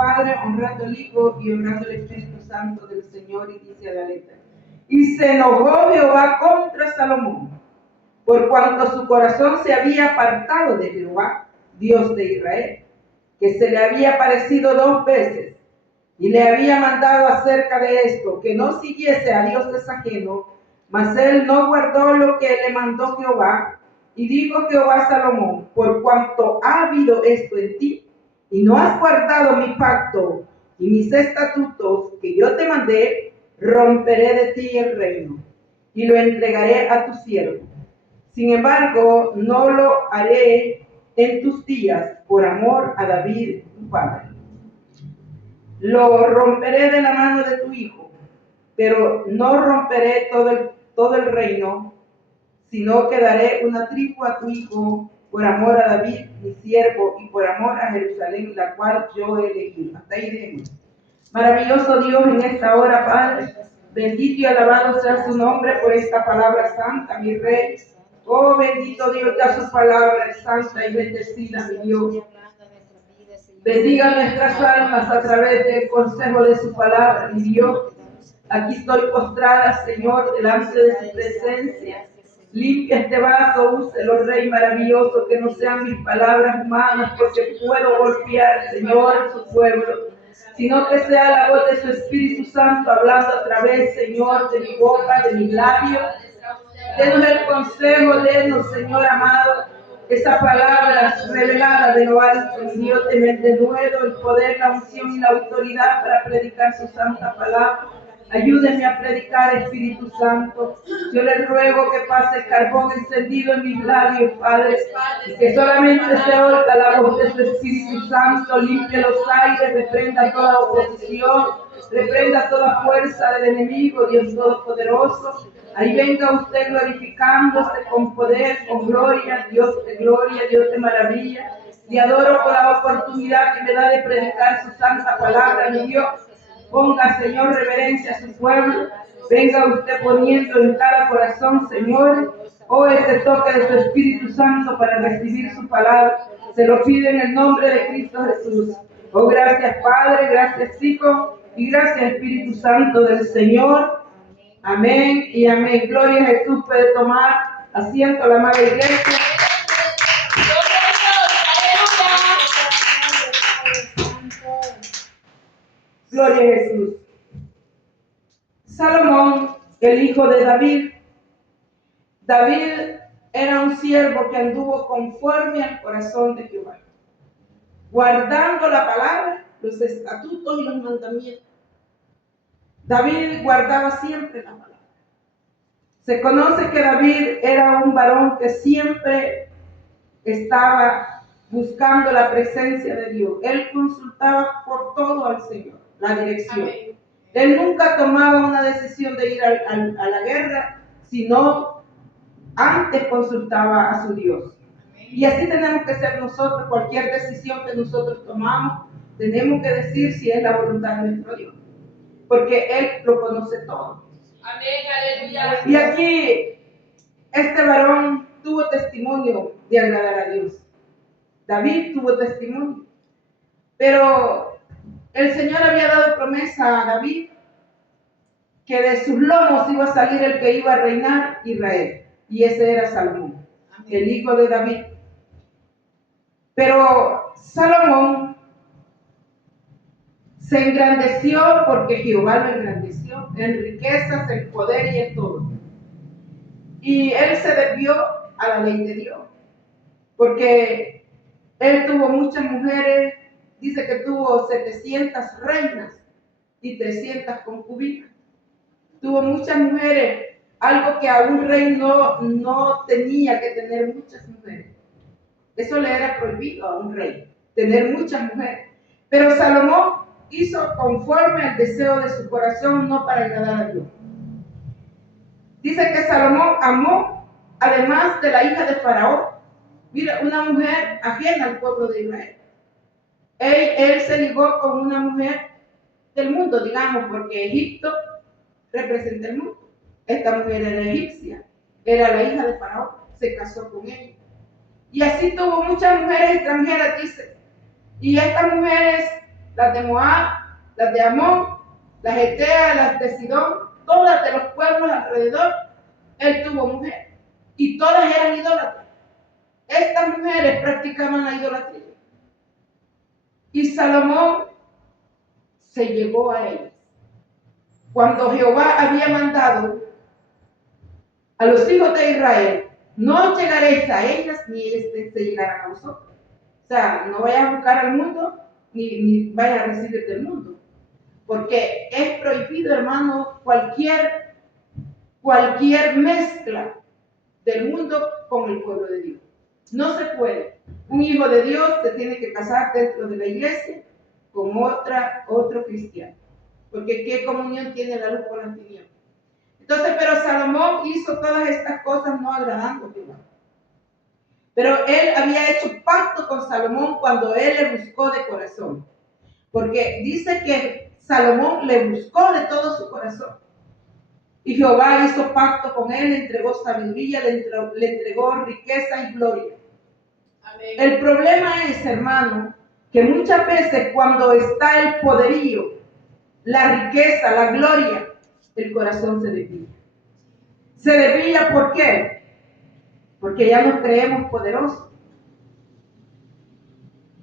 Padre, honrando al Hijo y honrando al Espíritu Santo del Señor, y dice la letra. Y se enojó Jehová contra Salomón, por cuanto su corazón se había apartado de Jehová, Dios de Israel, que se le había aparecido 2 veces, y le había mandado acerca de esto, que no siguiese a dioses ajenos, mas él no guardó lo que le mandó Jehová. Y dijo Jehová a Salomón: por cuanto ha habido esto en ti, y no has guardado mi pacto y mis estatutos que yo te mandé, romperé de ti el reino, y lo entregaré a tu siervo. Sin embargo, no lo haré en tus días, por amor a David tu padre. Lo romperé de la mano de tu hijo, pero no romperé todo el reino, sino que daré una tribu a tu hijo, por amor a David mi siervo, y por amor a Jerusalén, la cual yo he elegido. Hasta ahí dejemos. Maravilloso Dios, en esta hora, Padre, bendito y alabado sea su nombre por esta palabra santa, mi Rey. Oh, bendito Dios, ya su palabra es santa y bendecida, mi Dios. Bendiga nuestras almas a través del consejo de su palabra, mi Dios. Aquí estoy postrada, Señor, delante de su presencia. Limpia este vaso, úselo, Rey maravilloso, que no sean mis palabras humanas, porque puedo golpear, Señor, su pueblo, sino que sea la voz de su Espíritu Santo hablando a través, Señor, de mi boca, de mis labios. Denos el consejo, denos, Señor amado, esa palabra revelada de lo alto, mi Dios, de nuevo el poder, la unción y la autoridad para predicar su santa palabra. Ayúdenme a predicar, Espíritu Santo. Yo les ruego que pase el carbón encendido en mis labios, Padre, y que solamente se oiga la voz de su Espíritu Santo. Limpie los aires, reprenda toda oposición, reprenda toda fuerza del enemigo, Dios Todopoderoso. Ahí venga usted glorificándose con poder, con gloria, Dios de maravilla. Le adoro por la oportunidad que me da de predicar su santa palabra, mi Dios. Ponga, Señor, reverencia a su pueblo. Venga usted poniendo en cada corazón, Señor, ese toque de su Espíritu Santo para recibir su palabra. Se lo pide en el nombre de Cristo Jesús. Oh, gracias, Padre, gracias, Hijo, y gracias, Espíritu Santo del Señor. Amén y amén. Gloria a Jesús. Puede tomar asiento la amada iglesia. Gloria a Jesús. Salomón, el hijo de David. David era un siervo que anduvo conforme al corazón de Jehová, guardando la palabra, los estatutos y los mandamientos. David guardaba siempre la palabra. Se conoce que David era un varón que siempre estaba buscando la presencia de Dios. Él consultaba por todo al Señor, la dirección. Amén. Él nunca tomaba una decisión de ir a la guerra, sino antes consultaba a su Dios. Amén. Y así tenemos que ser nosotros. Cualquier decisión que nosotros tomamos, tenemos que decir si es la voluntad de nuestro Dios, porque Él lo conoce todo. Amén, aleluya. Y aquí este varón tuvo testimonio de agradar a Dios. David tuvo testimonio, pero el Señor había dado promesa a David que de sus lomos iba a salir el que iba a reinar Israel, y ese era Salomón, el hijo de David. Pero Salomón se engrandeció porque Jehová lo engrandeció en riquezas, en poder y en todo. Y él se desvió a la ley de Dios, porque él tuvo muchas mujeres. Dice que tuvo 700 reinas y 300 concubinas. Tuvo muchas mujeres, algo que a un rey no tenía que tener muchas mujeres. Eso le era prohibido a un rey, tener muchas mujeres. Pero Salomón hizo conforme al deseo de su corazón, no para agradar a Dios. Dice que Salomón amó, además de la hija de Faraón, mira, una mujer ajena al pueblo de Israel. Él se ligó con una mujer del mundo, digamos, porque Egipto representa el mundo. Esta mujer era egipcia, era la hija de Faraón, se casó con ella. Y así tuvo muchas mujeres extranjeras, dice. Y estas mujeres las de Moab, las de Amón, las Eteas, las de Sidón, todas de los pueblos alrededor, él tuvo mujeres. Y todas eran idólatras. Estas mujeres practicaban la idolatría. Y Salomón se llegó a ellas. Cuando Jehová había mandado a los hijos de Israel, no llegaréis a ellas, ni ellas se llegarán a vosotros. O sea, no vayas a buscar al mundo, ni vayas a recibir del mundo. Porque es prohibido, hermano, cualquier mezcla del mundo con el pueblo de Dios. No se puede. Un hijo de Dios se tiene que casar dentro de la iglesia con otro cristiano. Porque ¿qué comunión tiene la luz con las tinieblas? Entonces, pero Salomón hizo todas estas cosas no agradando a Jehová. Pero él había hecho pacto con Salomón cuando él le buscó de corazón. Porque dice que Salomón le buscó de todo su corazón. Y Jehová hizo pacto con él, le entregó sabiduría, le entregó riqueza y gloria. Amén. El problema es, hermano, que muchas veces cuando está el poderío, la riqueza, la gloria, el corazón se desvía. ¿Se desvía por qué? Porque ya nos creemos poderosos.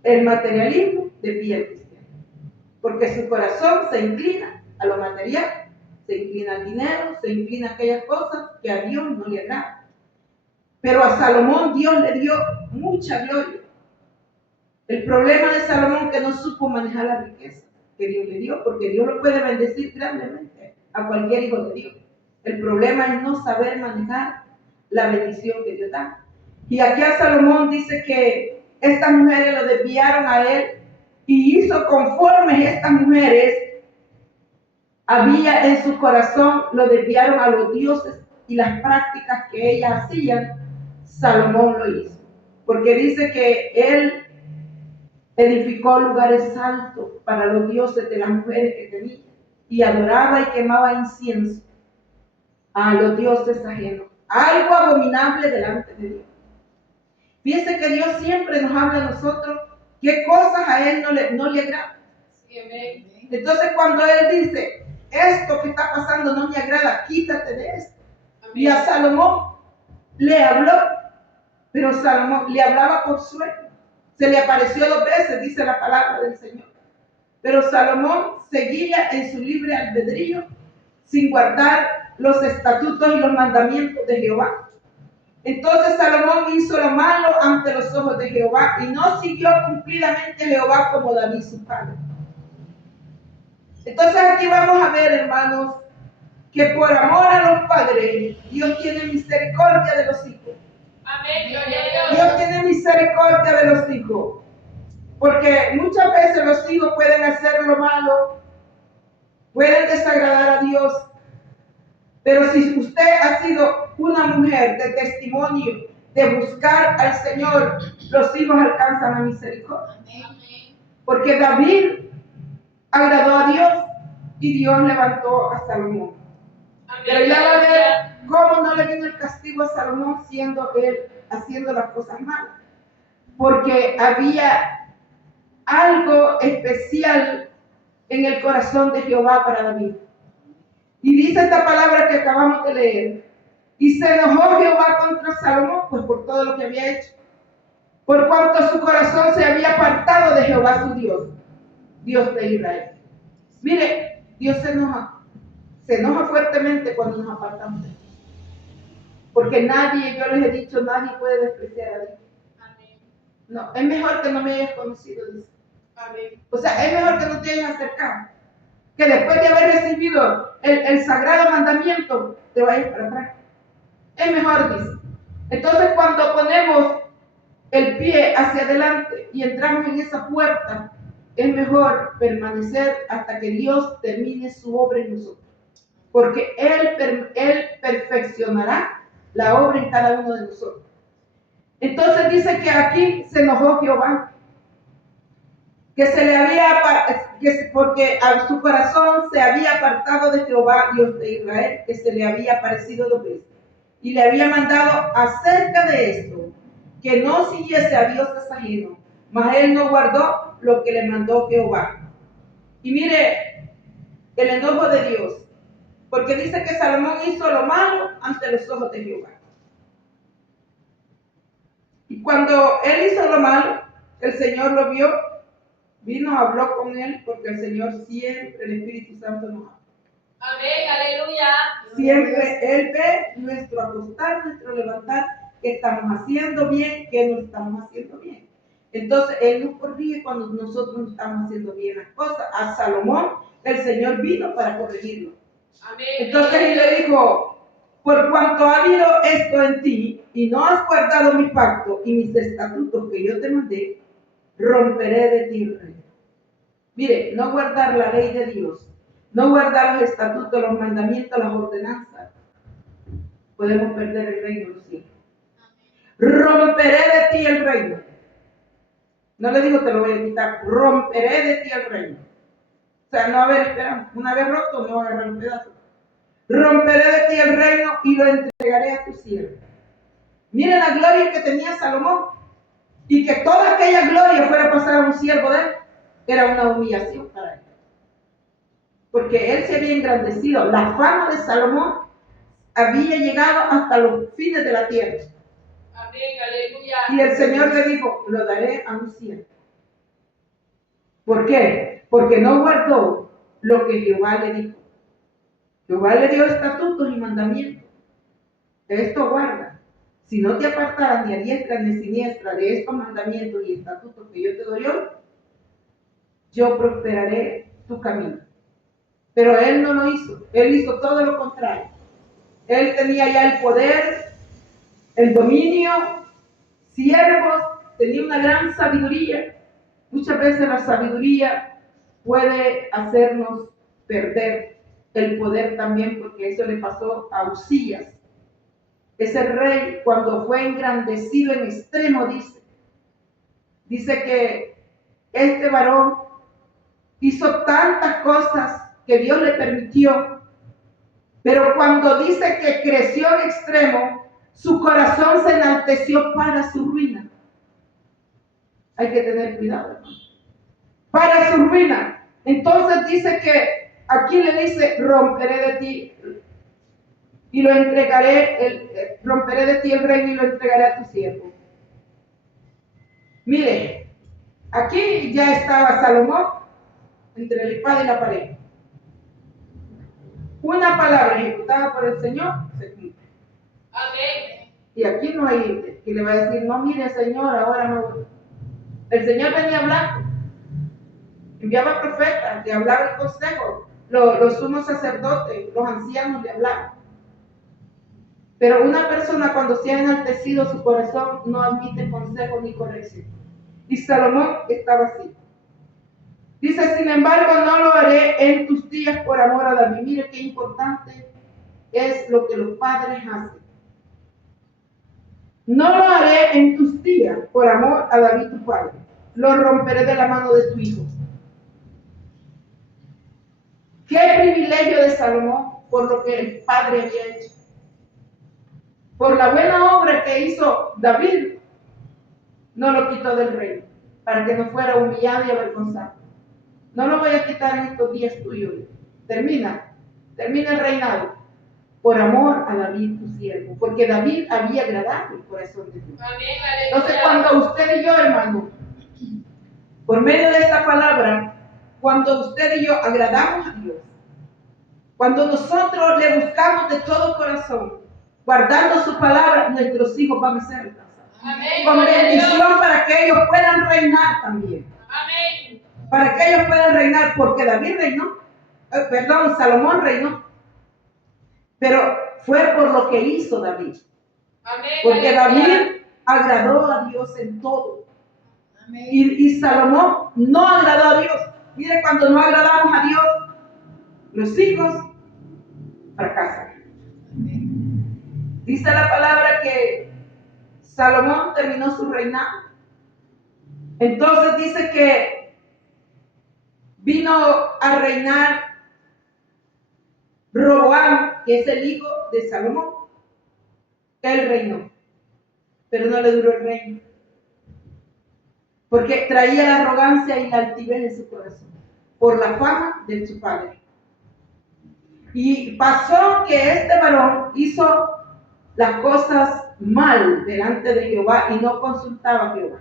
El materialismo desvía al cristiano. Porque su corazón se inclina a lo material, se inclina al dinero, se inclina a aquellas cosas que a Dios no le agradan. Pero a Salomón Dios le dio mucha gloria. El problema de Salomón es que no supo manejar la riqueza que Dios le dio, porque Dios lo puede bendecir grandemente a cualquier hijo de Dios. El problema es no saber manejar la bendición que Dios da. Y aquí a Salomón dice que estas mujeres lo desviaron a él y hizo conforme estas mujeres había en su corazón, lo desviaron a los dioses y las prácticas que ellas hacían. Salomón lo hizo, porque dice que él edificó lugares altos para los dioses de las mujeres que tenía y adoraba y quemaba incienso a los dioses ajenos, algo abominable delante de Dios. Fíjense que Dios siempre nos habla a nosotros qué cosas a Él no le agradan. Entonces cuando Él dice, esto que está pasando no me agrada, quítate de esto. Amén. Y a Salomón le habló, pero Salomón le hablaba por sueño. Se le apareció 2 veces, dice la palabra del Señor. Pero Salomón seguía en su libre albedrío, sin guardar los estatutos y los mandamientos de Jehová. Entonces Salomón hizo lo malo ante los ojos de Jehová y no siguió cumplidamente Jehová como David su padre. Entonces aquí vamos a ver, hermanos, que por amor a los padres, Dios tiene misericordia de los hijos. Amén. Dios tiene misericordia de los hijos. Porque muchas veces los hijos pueden hacer lo malo, pueden desagradar a Dios. Pero si usted ha sido una mujer de testimonio, de buscar al Señor, los hijos alcanzan la misericordia. Porque David agradó a Dios y Dios levantó a Salomón. Pero ya va a ver cómo no le vino el castigo a Salomón siendo él haciendo las cosas malas. Porque había algo especial en el corazón de Jehová para David. Y dice esta palabra que acabamos de leer. Y se enojó Jehová contra Salomón, pues por todo lo que había hecho. Por cuanto su corazón se había apartado de Jehová su Dios, Dios de Israel. Mire, Dios se enoja fuertemente cuando nos apartamos de Él. Porque nadie, yo les he dicho, nadie puede despreciar a Dios. Amén. No, es mejor que no me hayas conocido, dice. Amén. O sea, es mejor que no te hayas acercado. Que después de haber recibido el sagrado mandamiento, te vayas para atrás. Es mejor, dice. Entonces, cuando ponemos el pie hacia adelante y entramos en esa puerta, es mejor permanecer hasta que Dios termine su obra en nosotros. Porque Él perfeccionará la obra en cada uno de nosotros. Entonces dice que aquí se enojó Jehová, porque a su corazón se había apartado de Jehová, Dios de Israel, que se le había aparecido 2 veces. Y le había mandado acerca de esto, que no siguiese a dioses ajenos, mas él no guardó lo que le mandó Jehová. Y mire el enojo de Dios, porque dice que Salomón hizo lo malo ante los ojos de Jehová. Y cuando él hizo lo malo, el Señor lo vio, vino, habló con él, porque el Señor siempre, el Espíritu Santo nos habla. Amén, aleluya. Siempre Él ve nuestro acostar, nuestro levantar, que estamos haciendo bien, que no estamos haciendo bien. Entonces Él nos corrige cuando nosotros no estamos haciendo bien las cosas. A Salomón el Señor vino para corregirlo. Amén. Entonces Él le dijo: por cuanto ha habido esto en ti y no has guardado mi pacto y mis estatutos que yo te mandé, romperé de ti el reino. Mire, no guardar la ley de Dios, no guardar los estatutos, los mandamientos, las ordenanzas, podemos perder el reino de los cielos. Romperé de ti el reino. No le digo te lo voy a quitar, romperé de ti el reino. O sea, no va a haber esperanza. Una vez roto, no va a agarrar un pedazo. Romperé de ti el reino y lo entregaré a tu siervo. Mire la gloria que tenía Salomón. Y que toda aquella gloria fuera a pasar a un siervo de él, era una humillación para él. Porque él se había engrandecido. La fama de Salomón había llegado hasta los fines de la tierra. Amén, aleluya. Y el Señor le dijo: lo daré a un siervo. ¿Por qué? Porque no guardó lo que Jehová le dijo. Jehová le dio estatutos y mandamientos. Esto guarda. Si no te apartaras ni a diestra ni a siniestra de estos mandamientos y estatutos que yo te doy hoy, yo prosperaré tu camino. Pero él no lo hizo. Él hizo todo lo contrario. Él tenía ya el poder, el dominio, siervos, tenía una gran sabiduría. Muchas veces la sabiduría puede hacernos perder el poder también, porque eso le pasó a Usías. Ese rey, cuando fue engrandecido en extremo, dice que este varón hizo tantas cosas que Dios le permitió, pero cuando dice que creció en extremo, su corazón se enalteció para su ruina. Hay que tener cuidado, hermano. Para su ruina. Entonces dice que aquí le dice: romperé de ti y lo entregaré, romperé de ti el reino y lo entregaré a tu siervo. Mire, aquí ya estaba Salomón entre la espada y la pared. Una palabra ejecutada por el Señor se cumple. Amén. Y aquí no hay gente que le va a decir: no, mire, Señor, ahora no. El Señor venía hablando, enviaba profetas, le hablaba el consejo, los sumos sacerdotes, los ancianos le hablaban. Pero una persona, cuando se ha enaltecido su corazón, no admite consejo ni corrección. Y Salomón estaba así. Dice: sin embargo, no lo haré en tus días por amor a David. Mire qué importante es lo que los padres hacen. No lo haré en tus días por amor a David tu padre. Lo romperé de la mano de tu hijo. Qué privilegio de Salomón por lo que el padre había hecho. Por la buena obra que hizo David, no lo quitó del reino, para que no fuera humillado y avergonzado. No lo voy a quitar en estos días tuyos. Termina el reinado por amor a David tu siervo, porque David había agradado el corazón de Dios. Amén, Entonces, cuando usted y yo, hermano, por medio de esta palabra, cuando usted y yo agradamos a Dios, cuando nosotros le buscamos de todo corazón, guardando su palabra, nuestros hijos van a ser alcanzados. Con bendición para que ellos puedan reinar también. Amén. Para que ellos puedan reinar, porque David reinó, Salomón reinó, pero fue por lo que hizo David. Amén. Porque David agradó a Dios en todo. Amén. Y Salomón no agradó a Dios. Mire, cuando no agradamos a Dios, los hijos fracasan. Amén. Dice la palabra que Salomón terminó su reinado. Entonces dice que vino a reinar Roboam, que es el hijo de Salomón. Él reinó, pero no le duró el reino, porque traía la arrogancia y la altivez en su corazón. por la fama de su padre. Y pasó que este varón hizo las cosas mal delante de Jehová y no consultaba a Jehová.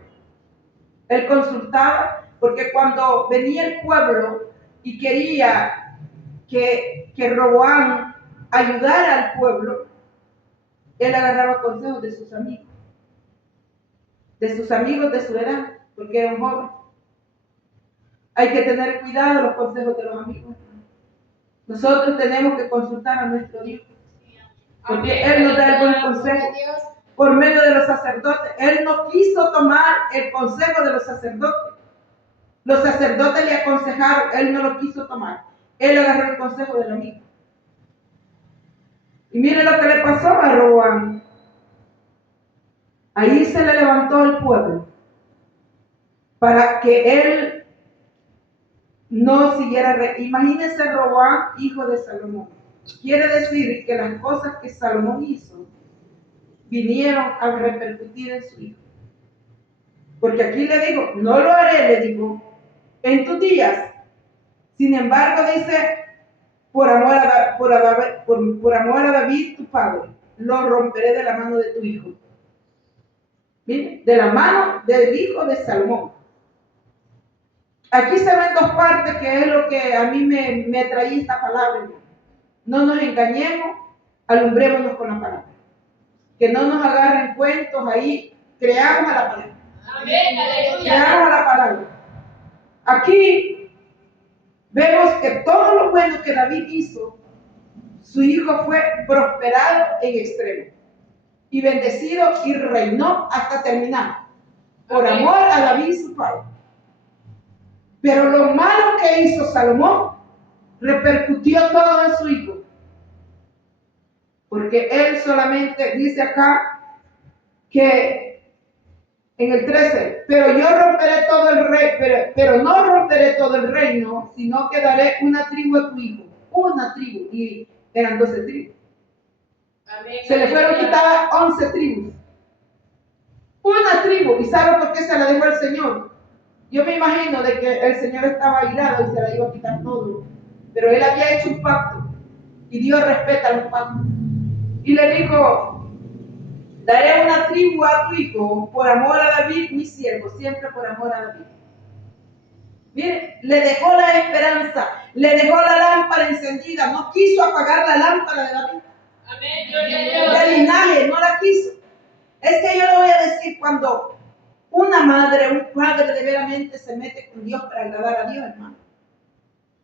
Él consultaba porque cuando venía el pueblo y quería que Roboam ayudara al pueblo, él agarraba consejos de sus amigos de su edad, porque era un joven. Hay que tener cuidado de los consejos de los amigos. Nosotros tenemos que consultar a nuestro Dios, porque Él nos da el buen consejo por medio de los sacerdotes. Él no quiso tomar el consejo de los sacerdotes. Los sacerdotes le aconsejaron, Él no lo quiso tomar. Él agarró el consejo del amigo. Y mire lo que le pasó a Roboam. Ahí se le levantó el pueblo para que él no siguiera. Imagínense Roboam, hijo de Salomón. Quiere decir que las cosas que Salomón hizo vinieron a repercutir en su hijo. Porque aquí le digo, no lo haré, le digo, en tus días. Sin embargo, dice, por amor a David, tu padre, lo romperé de la mano de tu hijo. ¿Bien? De la mano del hijo de Salomón. Aquí se ven dos partes, que es lo que a mí me traía esta palabra. No nos engañemos, alumbrémonos con la palabra. Que no nos agarren cuentos ahí, creamos a la palabra. Amén, aleluya. Creamos a la palabra. Aquí vemos que todo lo bueno que David hizo, su hijo fue prosperado en extremo y bendecido y reinó hasta terminar, por Amén. amor a David su padre. Pero lo malo que hizo Salomón repercutió todo en su hijo, porque él solamente dice acá que en el 13, pero yo romperé todo el rey, pero no romperé todo el reino, sino que daré una tribu a tu hijo, una tribu, y eran 12 tribus. Amén, Se le fueron aleluya. quitadas 11 tribus. Una tribu, ¿y sabe por qué se la dejó el Señor? Yo me imagino de que el Señor estaba airado y se la iba a quitar todo, pero él había hecho un pacto y Dios respeta los pactos. Y le dijo, daré una tribu a tu hijo por amor a David, mi siervo, siempre por amor a David. Mire, le dejó la esperanza, le dejó la lámpara encendida, no quiso apagar la lámpara de David. Amén, gloria a Dios. De linaje, no la quiso. Es que yo le voy a decir, cuando una madre, un padre de veramente se mete con Dios para agradar a Dios, hermano,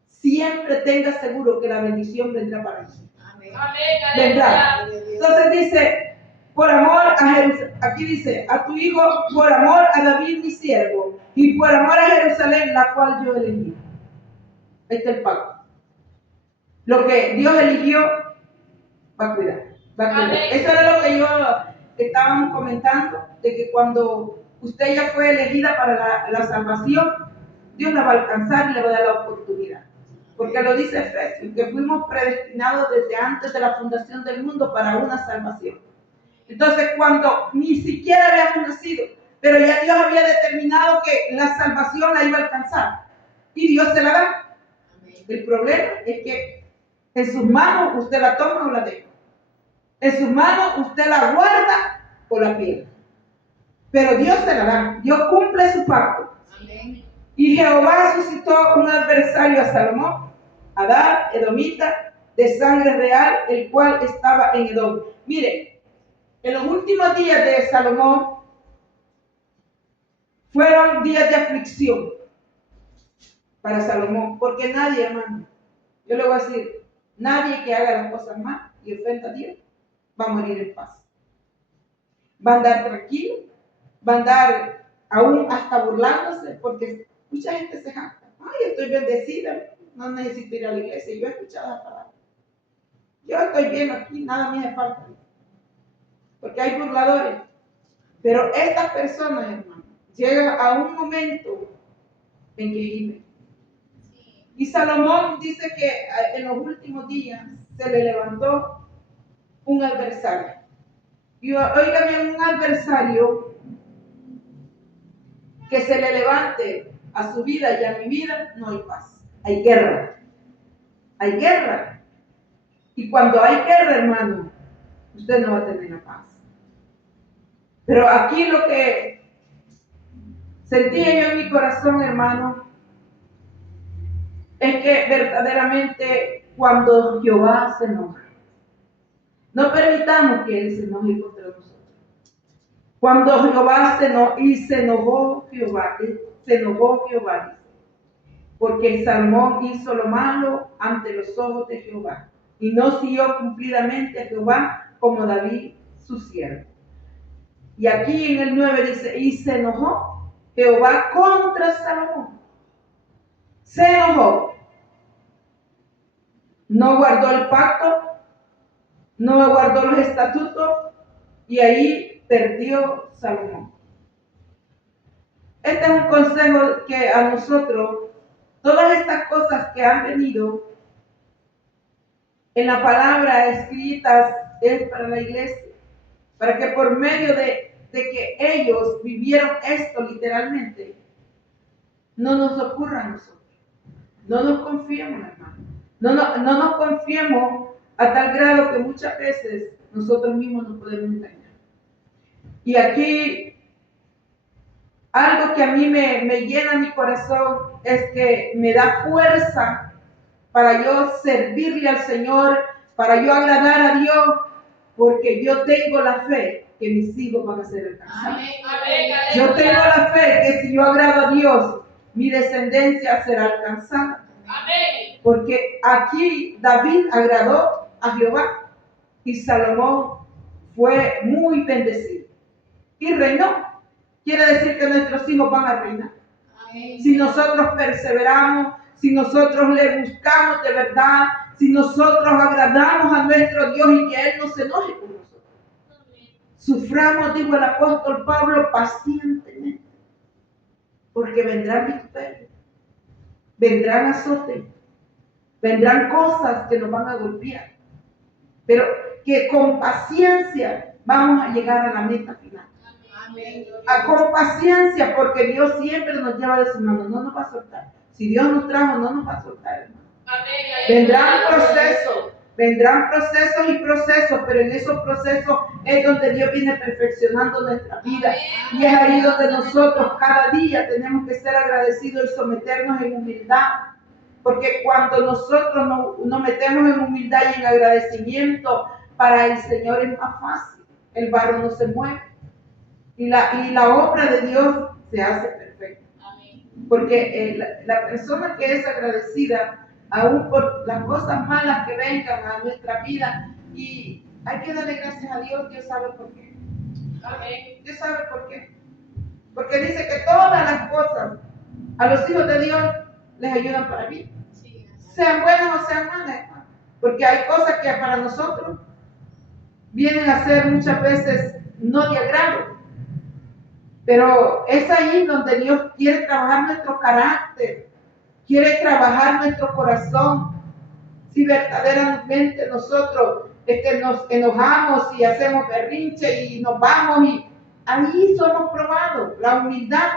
siempre tenga seguro que la bendición vendrá para él. Amén, Vendrá. aleluya. Entonces dice, por amor a Jerusalén, aquí dice, a tu hijo, por amor a David mi siervo, y por amor a Jerusalén, la cual yo elegí. Este es el pacto. Lo que Dios eligió, va a cuidar. Va a cuidar. Amén. Eso era lo que yo estábamos comentando, de que cuando usted ya fue elegida para la salvación, Dios la va a alcanzar y le va a dar la oportunidad. Porque lo dice Efesios, que fuimos predestinados desde antes de la fundación del mundo para una salvación. Entonces, cuando ni siquiera habíamos nacido, pero ya Dios había determinado que la salvación la iba a alcanzar. Y Dios se la da. El problema es que en sus manos usted la toma o la deja. En sus manos usted la guarda o la pierde. Pero Dios se la da. Dios cumple su pacto. Amén. Y Jehová suscitó un adversario a Salomón, Adad, edomita, de sangre real, el cual estaba en Edom. Mire, en los últimos días de Salomón fueron días de aflicción para Salomón, porque nadie, hermano, yo le voy a decir, nadie que haga las cosas mal y ofenda a Dios va a morir en paz. Va a andar tranquilo, va a andar aún hasta burlándose, porque mucha gente se jacta. Ay, estoy bendecida, no necesito ir a la iglesia. Yo he escuchado la palabra. Yo estoy bien aquí, nada me hace falta. Porque hay burladores. Pero estas personas, hermano, llegan a un momento en que gimen. Y Salomón dice que en los últimos días se le levantó un adversario. Y óigame, un adversario que se le levante a su vida y a mi vida, no hay paz. hay guerra. Hay guerra. Y cuando hay guerra, hermano, usted no va a tener la paz. Pero aquí lo que sentía yo en mi corazón, hermano, es que verdaderamente cuando Jehová se enoja, no permitamos que Él se enoje contra nosotros. Cuando Jehová se enojó Jehová, porque Salomón hizo lo malo ante los ojos de Jehová, y no siguió cumplidamente a Jehová como David su siervo. Y aquí en el 9 dice, y se enojó Jehová contra Salomón. Se enojó. No guardó el pacto, no guardó los estatutos, y ahí perdió Salomón. Este es un consejo que a nosotros, todas estas cosas que han venido en la palabra escritas, es para la iglesia, para que por medio de que ellos vivieron esto literalmente, no nos ocurra a nosotros. No nos confiemos, hermano. No nos confiemos a tal grado que muchas veces nosotros mismos nos podemos engañar. Y aquí, algo que a mí me llena mi corazón es que me da fuerza para yo servirle al Señor, para yo agradar a Dios, porque yo tengo la fe que mis hijos van a ser alcanzados. Yo tengo la fe que si yo agrado a Dios, mi descendencia será alcanzada. Porque aquí David agradó a Jehová y Salomón fue muy bendecido y reinó. Quiere decir que nuestros hijos van a reinar. Si nosotros perseveramos, si nosotros le buscamos de verdad, si nosotros agradamos a nuestro Dios y que Él no se enoje con nosotros. Suframos, dijo el apóstol Pablo, pacientemente, porque vendrán vituperios, vendrán azotes, vendrán cosas que nos van a golpear, pero que con paciencia vamos a llegar a la meta final. Con paciencia, porque Dios siempre nos lleva de su mano, no nos va a soltar. Si Dios nos trajo, no nos va a soltar, hermano. Vendrán procesos y procesos, pero en esos procesos es donde Dios viene perfeccionando nuestra vida. Y es ahí donde nosotros cada día tenemos que ser agradecidos y someternos en humildad. Porque cuando nosotros nos metemos en humildad y en agradecimiento, para el Señor es más fácil. El barro no se mueve. Y la obra de Dios se hace perfecta. Porque la persona que es agradecida, aún por las cosas malas que vengan a nuestra vida, y hay que darle gracias a Dios, Dios sabe por qué. Dios sabe por qué. Porque dice que todas las cosas a los hijos de Dios les ayudan para bien. Sean buenas o sean malas. Porque hay cosas que para nosotros vienen a ser muchas veces no de agrado. Pero es ahí donde Dios quiere trabajar nuestro carácter, quiere trabajar nuestro corazón. Si verdaderamente nosotros nos enojamos y hacemos berrinche y nos vamos, y ahí somos probados, la humildad.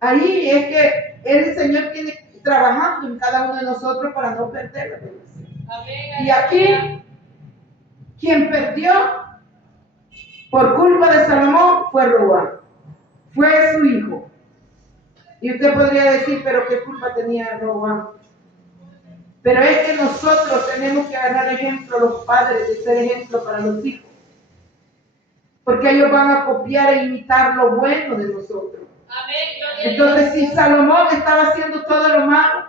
Ahí es que el Señor tiene trabajando en cada uno de nosotros para no perder la bendición. Y aquí, quien perdió por culpa de Salomón fue Roboam. Fue su hijo. Y usted podría decir, pero ¿qué culpa tenía Roboam? Pero es que nosotros tenemos que agarrar ejemplo, los padres, de ser ejemplo para los hijos. Porque ellos van a copiar e imitar lo bueno de nosotros. Entonces, si Salomón estaba haciendo todo lo malo,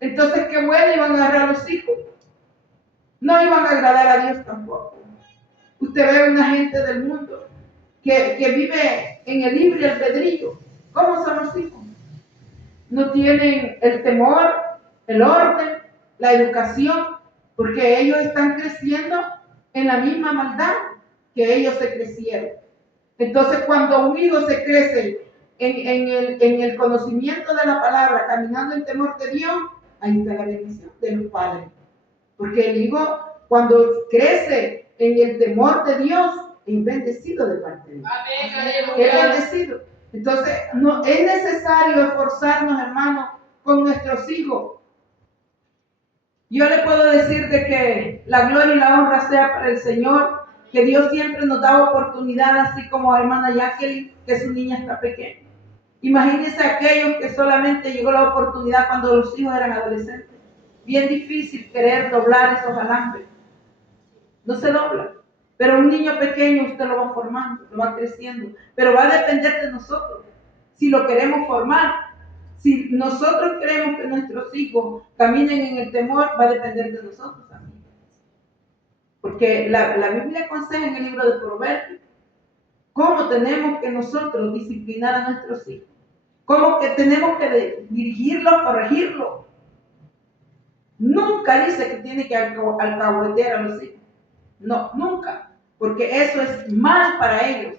entonces qué bueno iban a agarrar a los hijos. No iban a agradar a Dios tampoco. Usted ve a una gente del mundo que vive en el libre albedrío. ¿Cómo son los hijos? No tienen el temor, el orden, la educación, porque ellos están creciendo en la misma maldad que ellos se crecieron. Entonces, cuando un hijo se crece en el conocimiento de la palabra, caminando en temor de Dios, ahí está la bendición de los padres. Porque el hijo, cuando crece en el temor de Dios, es bendecido de parte de Dios. Es bendecido. Entonces, no es necesario esforzarnos, hermanos, con nuestros hijos. Yo le puedo decir de que la gloria y la honra sea para el Señor, que Dios siempre nos da oportunidad, así como a hermana Jacqueline, que su niña está pequeña. Imagínense aquellos que solamente llegó la oportunidad cuando los hijos eran adolescentes. Bien difícil querer doblar esos alambres. No se dobla. Pero un niño pequeño usted lo va formando, lo va creciendo. Pero va a depender de nosotros. Si lo queremos formar, si nosotros queremos que nuestros hijos caminen en el temor, va a depender de nosotros también. Porque la Biblia aconseja en el libro de Proverbios cómo tenemos que nosotros disciplinar a nuestros hijos. Cómo que tenemos que dirigirlos, corregirlos. Nunca dice que tiene que alcahuetear a los hijos. No, nunca. Porque eso es mal para ellos.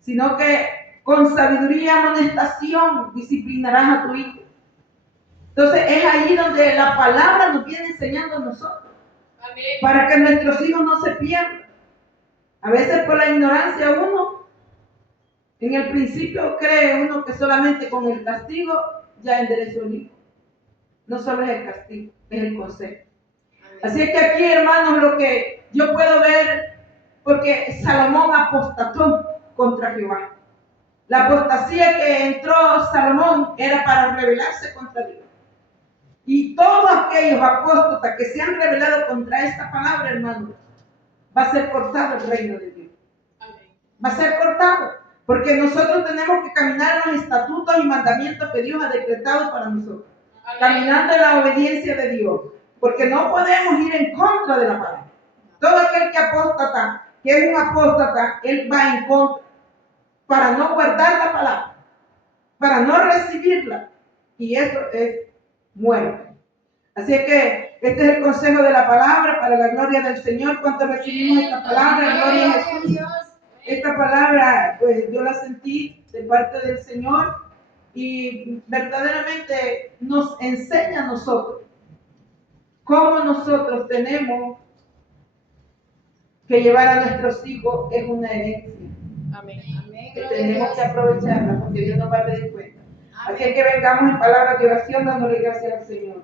Sino que con sabiduría y amonestación disciplinarás a tu hijo. Entonces es ahí donde la palabra nos viene enseñando a nosotros. Amén. Para que nuestros hijos no se pierdan. A veces por la ignorancia uno, en el principio cree uno que solamente con el castigo ya enderezó el hijo. No solo es el castigo, es el consejo. Así es que aquí, hermanos, lo que yo puedo ver, porque Salomón apostató contra Jehová. La apostasía que entró Salomón era para rebelarse contra Dios. Y todos aquellos apóstatas que se han rebelado contra esta palabra, hermanos, va a ser cortado el reino de Dios. Amén. Va a ser cortado. Porque nosotros tenemos que caminar en los estatutos y mandamientos que Dios ha decretado para nosotros. Amén. Caminando en la obediencia de Dios. Porque no podemos ir en contra de la palabra. Todo aquel que apóstata, que es un apóstata, él va en contra. Para no guardar la palabra. Para no recibirla. Y eso es muerte. Así es que este es el consejo de la palabra para la gloria del Señor. Cuando recibimos esta palabra, gloria a Jesús. Esta palabra, pues yo la sentí de parte del Señor y verdaderamente nos enseña a nosotros cómo nosotros tenemos que llevar a nuestros hijos en una herencia. Amén. Que tenemos que aprovecharla porque Dios nos va a pedir cuenta. Así es que vengamos en palabras de oración dándole gracias al Señor.